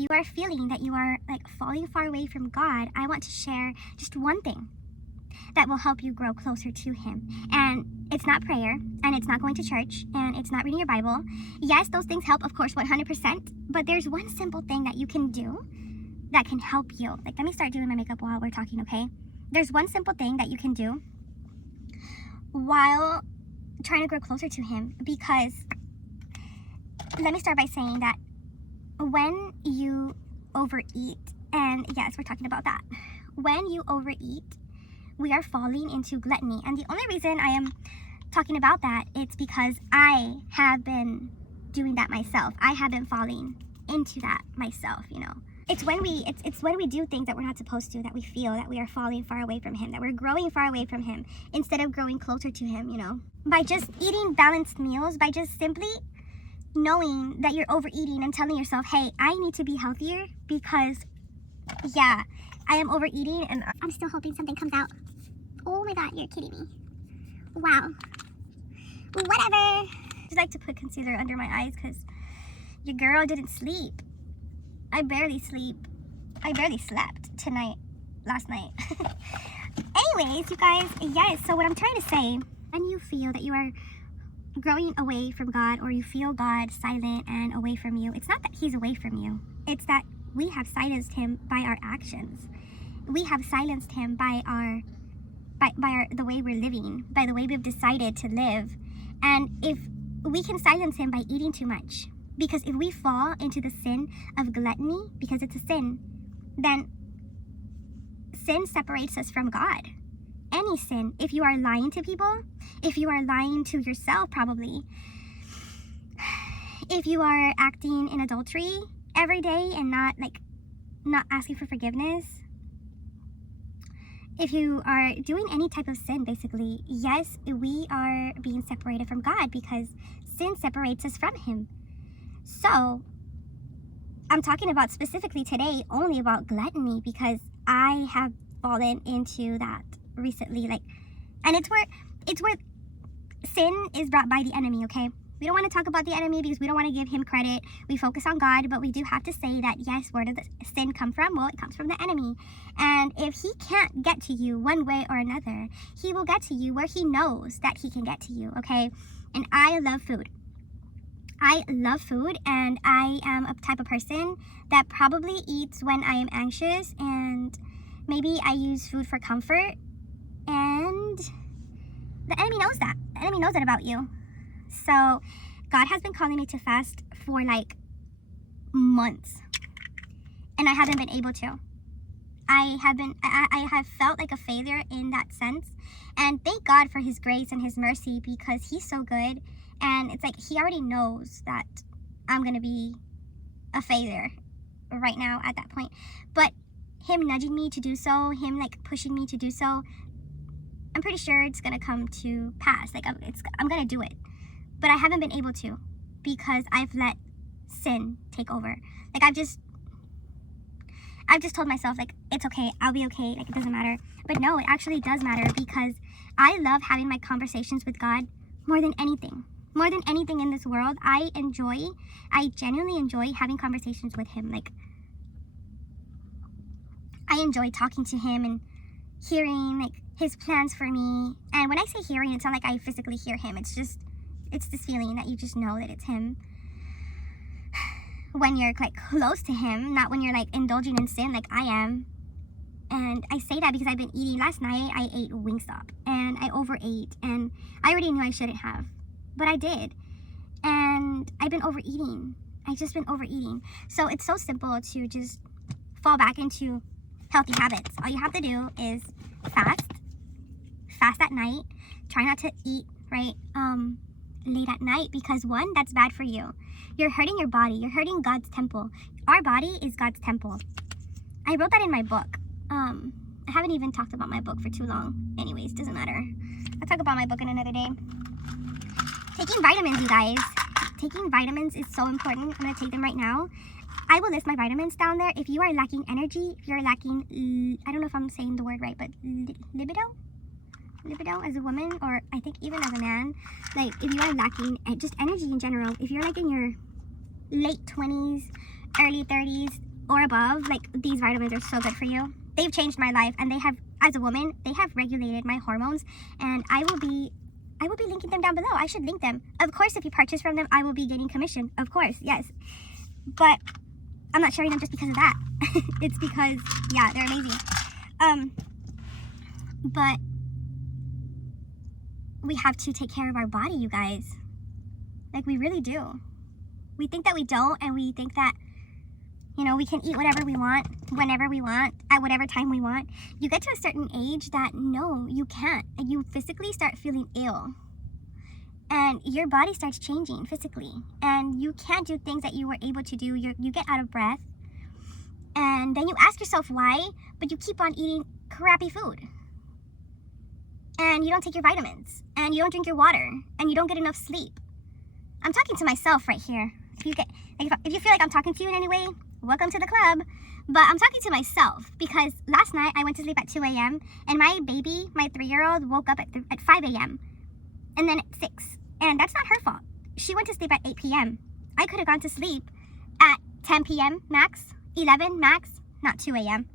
you are feeling that you are like falling far away from God, I want to share just one thing that will help you grow closer to Him. And it's not prayer, and it's not going to church, and it's not reading your Bible. Yes, those things help, of course, 100%, but there's one simple thing that you can do that can help you. Like, let me start doing my makeup while we're talking, okay? There's one simple thing that you can do while trying to grow closer to Him, because let me start by saying that when you overeat, and yes, we're talking about that. When you overeat, we are falling into gluttony. And the only reason I am talking about that, it's because I have been doing that myself. I have been falling into that myself, you know. It's when we do things that we're not supposed to, that we feel that we are falling far away from Him, that we're growing far away from Him instead of growing closer to Him, you know. By just eating balanced meals, by just simply knowing that you're overeating and telling yourself, hey, I need to be healthier because, yeah, I am overeating and I'm still hoping something comes out. Oh my God, you're kidding me. Wow. Whatever. I just like to put concealer under my eyes because your girl didn't sleep. I barely slept last night. Anyways, you guys, yes, so what I'm trying to say, when you feel that you are growing away from God, or you feel God silent and away from you, it's not that He's away from you. It's that we have silenced Him by our actions. We have silenced Him by the way we're living, by the way we've decided to live. And if we can silence Him by eating too much, because if we fall into the sin of gluttony, because it's a sin, then sin separates us from God. Any sin. If you are lying to people, if you are lying to yourself probably, if you are acting in adultery every day and not asking for forgiveness, if you are doing any type of sin, basically, yes, we are being separated from God because sin separates us from Him. So, I'm talking about specifically today only about gluttony because I have fallen into that recently. And it's where sin is brought by the enemy, okay? We don't want to talk about the enemy because we don't want to give him credit. We focus on God, but we do have to say that, yes, where does the sin come from? Well, it comes from the enemy. And if he can't get to you one way or another, he will get to you where he knows that he can get to you, okay? And I love food. I love food, and I am a type of person that probably eats when I am anxious, and maybe I use food for comfort, and the enemy knows that. The enemy knows that about you. So God has been calling me to fast for like months, and I haven't been able to. I have felt like a failure in that sense, and thank God for His grace and His mercy because He's so good. And it's like He already knows that I'm going to be a failure right now at that point. But Him nudging me to do so, Him like pushing me to do so, I'm pretty sure it's going to come to pass. Like I'm going to do it. But I haven't been able to because I've let sin take over. Like I've just told myself like, it's okay, I'll be okay, like it doesn't matter. But no, it actually does matter because I love having my conversations with God more than anything. More than anything in this world, I genuinely enjoy having conversations with Him. Like, I enjoy talking to Him and hearing, like, His plans for me. And when I say hearing, it's not like I physically hear Him. It's this feeling that you just know that it's Him. When you're, like, close to Him, not when you're, like, indulging in sin like I am. And I say that because I've been eating. Last night, I ate Wingstop. And I overate. And I already knew I shouldn't have. But I did. And I've been overeating. I've just been overeating. So it's so simple to just fall back into healthy habits. All you have to do is fast. Fast at night. Try not to eat, right, late at night. Because one, that's bad for you. You're hurting your body. You're hurting God's temple. Our body is God's temple. I wrote that in my book. I haven't even talked about my book for too long. Anyways, doesn't matter. I'll talk about my book in another day. Taking vitamins, you guys. Taking vitamins is so important. I'm going to take them right now. I will list my vitamins down there. If you are lacking energy, if you're lacking, I don't know if I'm saying the word right, but libido as a woman, or I think even as a man, like if you are lacking just energy in general, if you're like in your late 20s, early 30s, or above, like, these vitamins are so good for you. They've changed my life, and they have, as a woman, they have regulated my hormones, and I will be linking them down below. I should link them. Of course, if you purchase from them, I will be getting commission. Of course, yes. But I'm not sharing them just because of that. It's because, yeah, they're amazing. But we have to take care of our body, you guys. Like, we really do. We think that we don't, and we think that, you know, we can eat whatever we want, whenever we want, at whatever time we want. You get to a certain age that, no, you can't. And you physically start feeling ill. And your body starts changing physically. And you can't do things that you were able to do. You get out of breath. And then you ask yourself why, but you keep on eating crappy food. And you don't take your vitamins. And you don't drink your water. And you don't get enough sleep. I'm talking to myself right here. If you feel like I'm talking to you in any way, welcome to the club. But I'm talking to myself because last night I went to sleep at 2 a.m. and my baby, my 3-year-old, woke up at 5 a.m. and then at 6. And that's not her fault. She went to sleep at 8 p.m. I could have gone to sleep at 10 p.m. max, 11 max, not 2 a.m.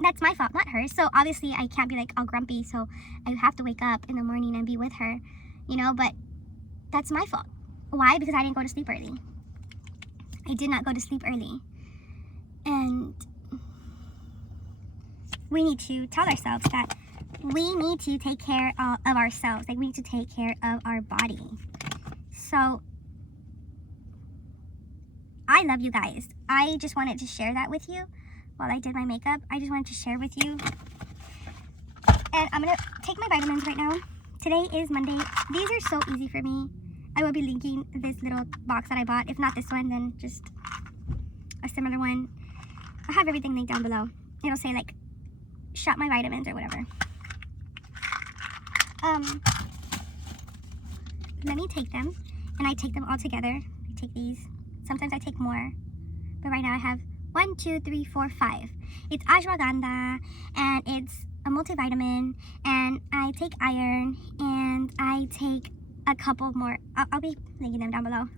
That's my fault, not hers. So obviously I can't be like all grumpy. So I have to wake up in the morning and be with her, you know, but that's my fault. Why? Because I didn't go to sleep early. I did not go to sleep early. And we need to tell ourselves that we need to take care of ourselves. Like, we need to take care of our body. So I love you guys. I just wanted to share that with you while I did my makeup. I just wanted to share with you. And I'm going to take my vitamins right now. Today is Monday. These are so easy for me. I will be linking this little box that I bought. If not this one, then just a similar one. I'll have everything linked down below. It'll say like, shop my vitamins or whatever. Let me take them. And I take them all together. I take these. Sometimes I take more. But right now I have 1, 2, 3, 4, 5. It's ashwagandha. And it's a multivitamin. And I take iron. And I take a couple more. I'll be linking them down below.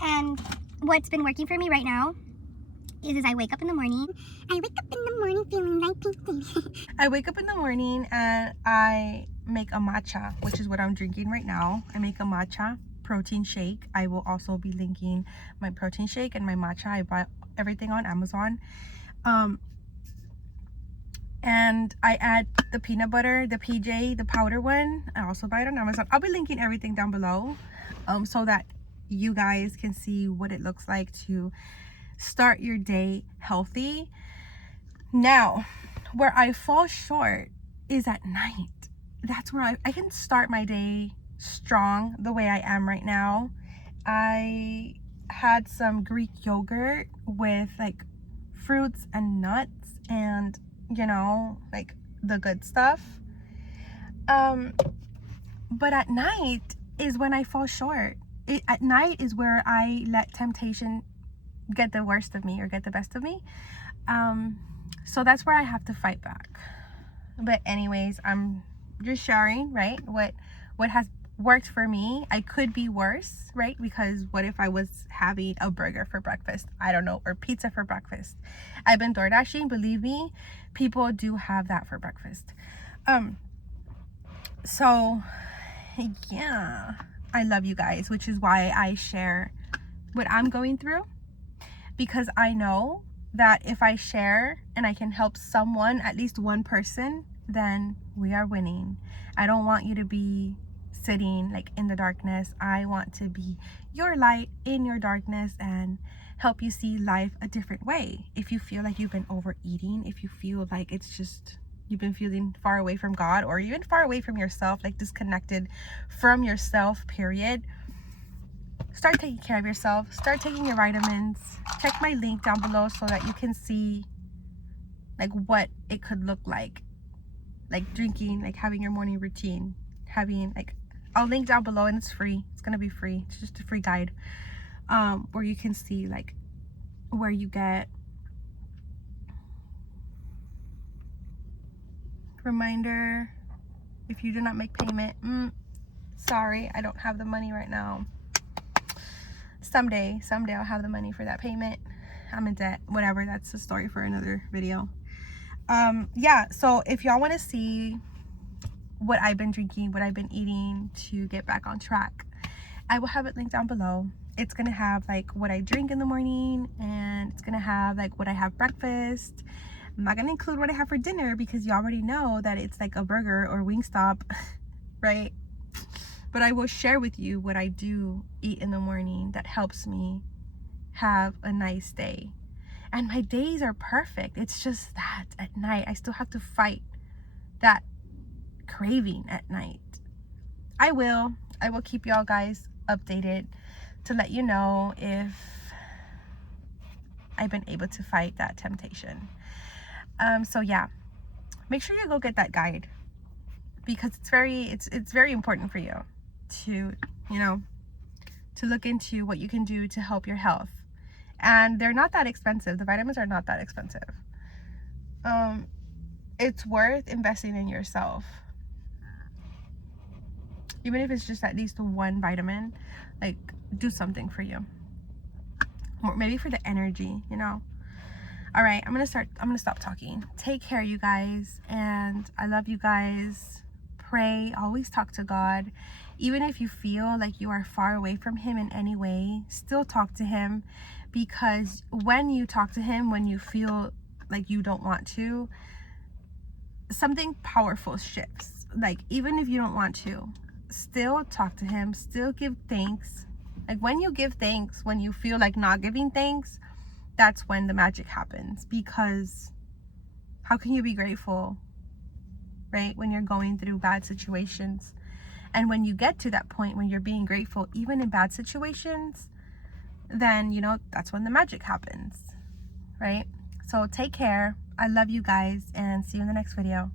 And what's been working for me right now is I wake up in the morning. Feeling like I wake up in the morning and I make a matcha, which is what I'm drinking right now. I make a matcha protein shake. I will also be linking my protein shake and my matcha. I bought everything on Amazon. And I add the peanut butter, the PJ, the powder one. I also buy it on Amazon. I'll be linking everything down below so that you guys can see what it looks like to start your day healthy. Now, where I fall short is at night. That's where I can start my day strong the way I am right now. I had some Greek yogurt with like fruits and nuts and, you know, like the good stuff. But at night is when I fall short. At night is where I let temptation get the worst of me or get the best of me. So that's where I have to fight back. But anyways, I'm just sharing, right, what has worked for me. I could be worse, right? Because what if I was having a burger for breakfast? I don't know, or pizza for breakfast. I've been door dashing, believe me, people do have that for breakfast. So yeah, I love you guys, which is why I share what I'm going through, because I know that if I share and I can help someone, at least one person, then we are winning. I don't want you to be sitting like in the darkness. I want to be your light in your darkness and help you see life a different way. If you feel like you've been overeating, if you feel like it's just you've been feeling far away from God, or even far away from yourself, like disconnected from yourself, period, start taking care of yourself. Start taking your vitamins. Check my link down below so that you can see like what it could look like drinking, like having your morning routine, having like, I'll link down below and it's free. It's gonna be free. It's just a free guide where you can see like where you get reminder if you do not make payment. sorry, I don't have the money right now. Someday I'll have the money for that payment. I'm in debt, whatever. That's a story for another video. Yeah, so if y'all want to see what I've been drinking, what I've been eating to get back on track, I will have it linked down below. It's gonna have like what I drink in the morning, and it's gonna have like what I have breakfast. I'm not gonna include what I have for dinner because you already know that it's like a burger or Wingstop, right? But I will share with you what I do eat in the morning that helps me have a nice day. And my days are perfect. It's just that at night, I still have to fight that craving at night. I will keep y'all guys updated to let you know if I've been able to fight that temptation. So yeah, make sure you go get that guide, because it's very important for you to, you know, to look into what you can do to help your health. And they're not that expensive. The vitamins are not that expensive. It's worth investing in yourself. Even if it's just at least one vitamin, like, do something for you. Or maybe for the energy, you know. All right, I'm gonna stop talking. Take care, you guys, and I love you guys. Pray, always talk to God. Even if you feel like you are far away from him in any way, still talk to him, because when you talk to him, when you feel like you don't want to, something powerful shifts. Like, even if you don't want to, still talk to him, still give thanks. Like, when you give thanks, when you feel like not giving thanks, that's when the magic happens. Because how can you be grateful, right, when you're going through bad situations? And when you get to that point when you're being grateful even in bad situations, then, you know, that's when the magic happens, right? So take care. I love you guys, and see you in the next video.